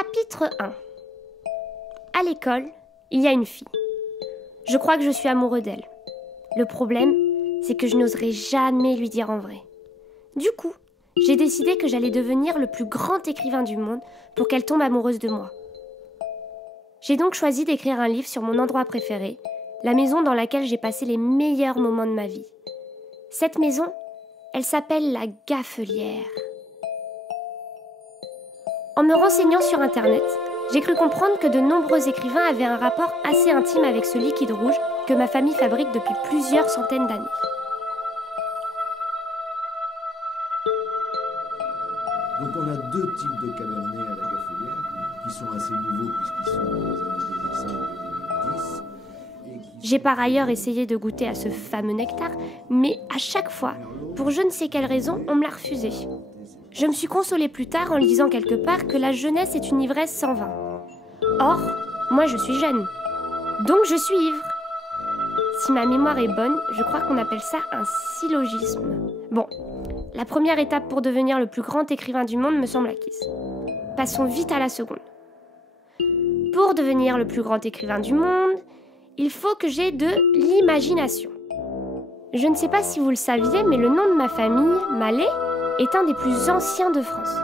Chapitre 1. À l'école, il y a une fille. Je crois que je suis amoureux d'elle. Le problème, c'est que je n'oserais jamais lui dire en vrai. Du coup, j'ai décidé que j'allais devenir le plus grand écrivain du monde pour qu'elle tombe amoureuse de moi. J'ai donc choisi d'écrire un livre sur mon endroit préféré, la maison dans laquelle j'ai passé les meilleurs moments de ma vie. Cette maison, elle s'appelle la Gaffelière. En me renseignant sur Internet, j'ai cru comprendre que de nombreux écrivains avaient un rapport assez intime avec ce liquide rouge que ma famille fabrique depuis plusieurs centaines d'années. Donc on a deux types de cabernets à la Gaffelière qui sont assez nouveaux puisqu'ils sont dans les années 2005 et 2010. J'ai par ailleurs essayé de goûter à ce fameux nectar, mais à chaque fois, pour je ne sais quelle raison, on me l'a refusé. Je me suis consolée plus tard en lisant quelque part que la jeunesse est une ivresse sans vin. Or, moi je suis jeune, donc je suis ivre. Si ma mémoire est bonne, je crois qu'on appelle ça un syllogisme. Bon, la première étape pour devenir le plus grand écrivain du monde me semble acquise. Passons vite à la seconde. Pour devenir le plus grand écrivain du monde, il faut que j'aie de l'imagination. Je ne sais pas si vous le saviez, mais le nom de ma famille, Mallet, est un des plus anciens de France.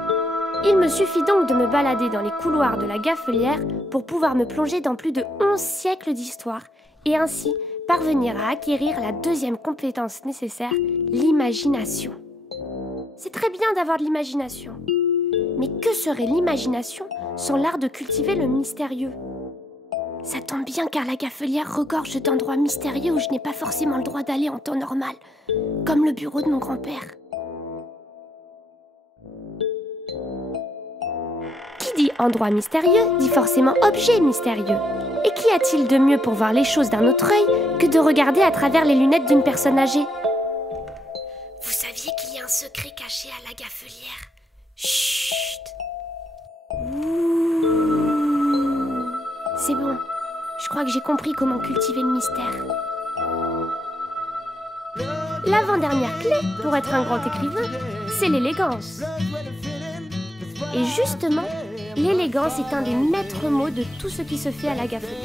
Il me suffit donc de me balader dans les couloirs de la Gaffelière pour pouvoir me plonger dans plus de 11 siècles d'histoire et ainsi parvenir à acquérir la deuxième compétence nécessaire, l'imagination. C'est très bien d'avoir de l'imagination. Mais que serait l'imagination sans l'art de cultiver le mystérieux ? Ça tombe bien car la Gaffelière regorge d'endroits mystérieux où je n'ai pas forcément le droit d'aller en temps normal, comme le bureau de mon grand-père. Qui dit endroit mystérieux dit forcément objet mystérieux. Et qu'y a-t-il de mieux pour voir les choses d'un autre œil que de regarder à travers les lunettes d'une personne âgée ? Vous saviez qu'il y a un secret caché à la Gaffelière ? Chut ! C'est bon, je crois que j'ai compris comment cultiver le mystère. L'avant-dernière clé pour être un grand écrivain, c'est l'élégance. Et justement, l'élégance est un des maîtres mots de tout ce qui se fait à la Gaffelière.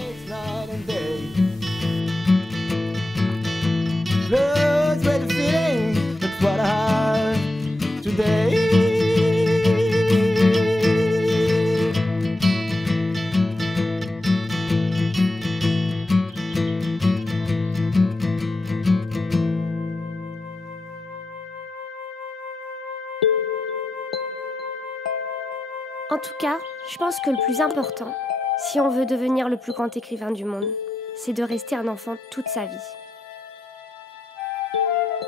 En tout cas, je pense que le plus important, si on veut devenir le plus grand écrivain du monde, c'est de rester un enfant toute sa vie.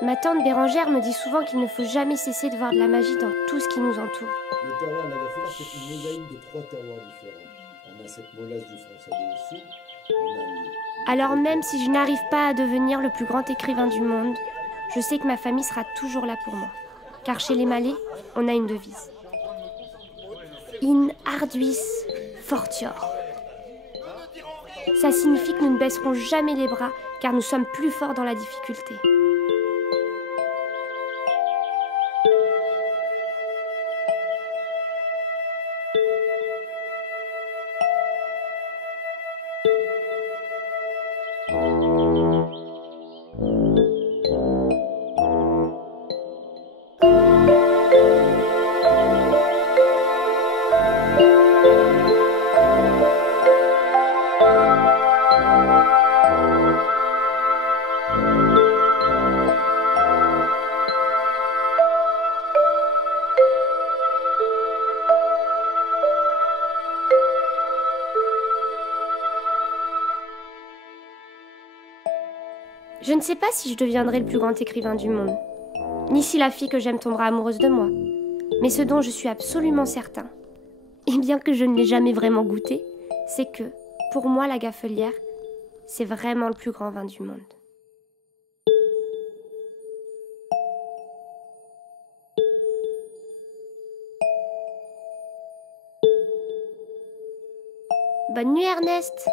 Ma tante Bérangère me dit souvent qu'il ne faut jamais cesser de voir de la magie dans tout ce qui nous entoure. Le terroir de la Gaffelière, c'est une mosaïque de 3 terroirs différents. On a cette molasse du Français au sud, Alors même si je n'arrive pas à devenir le plus grand écrivain du monde, je sais que ma famille sera toujours là pour moi. Car chez les Mallet, on a une devise. In arduis fortior. Ça signifie que nous ne baisserons jamais les bras car nous sommes plus forts dans la difficulté. Je ne sais pas si je deviendrai le plus grand écrivain du monde, ni si la fille que j'aime tombera amoureuse de moi. Mais ce dont je suis absolument certain, et bien que je ne l'ai jamais vraiment goûté, c'est que, pour moi, la Gaffelière, c'est vraiment le plus grand vin du monde. Bonne nuit, Ernest!